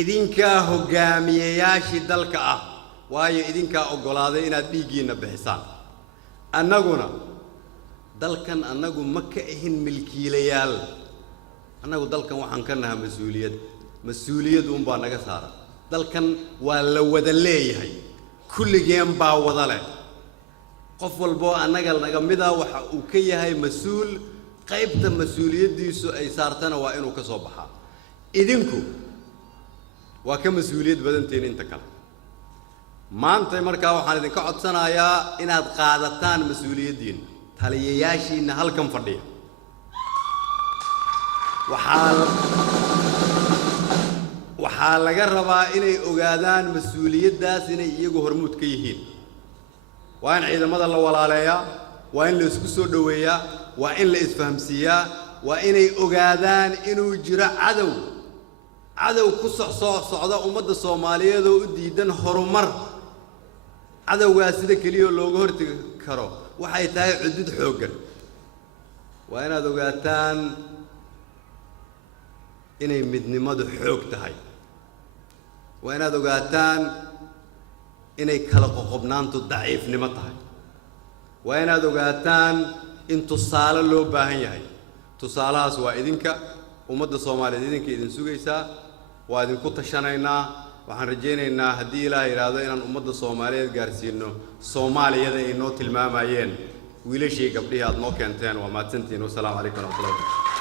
idinka hogaamiyayaashii dalka ah waayo idinka ogolaaday inaad dhiigiina bixisaan annaguna dalkan annagu ma ka ahin milkiilayaal annagu dalkan waxaan ka nahay mas'uuliyad baa naga saaran dalkan waa la wada leeyahay kulligeen baa wada leh qof walbo annaga naga mid ah waxa uu ka yahay mas'uul qaybta mas'uuliyadiisu ay saartana waa inuu ka soo baxaa idinku waa ka mas'uuliyad badantiin inta kale maanta markaa waxaan idinka codsanayaa inaad qaadataan mas'uuliyadiin taliyayaashiina halkan fadhiya waxaa laga rabaa inay ogaadaan mas'uuliyadaas inay iyagu hormuud ka yihiin waa in ciidamada la walaaleeyaa waa in la isku soo dhaweeyaa waa in la isfahamsiiyaa waa inay ogaadaan inuu jiro cadow ku socda ummadda Soomaaliyeed oo u diidan horumar cadowgaas sida kaliya looga hortagi karo waxay tahay cudud xooggan waa inaad ogaataan inay midnimadu xoog tahay waa inaad ogaataan inay kala qoqobnaantu daciifnimo tahay waa inaad ogaataan in tusaale loo baahan yahay tusaalahaas waa idinka ummadda Soomaaliyeed idinka idin sugaysaa waa idinku tashanaynaa waxaan rajaynaynaa haddii Ilaahay yiraahdo inaan ummadda Soomaaliyeed gaarsiino Soomaaliyada ay noo tilmaamayeen wiilashii gabdhihii aad noo keenteen waa mahadsantiin. Wassalaamu calaykum warahmatullahi wabarakatuh.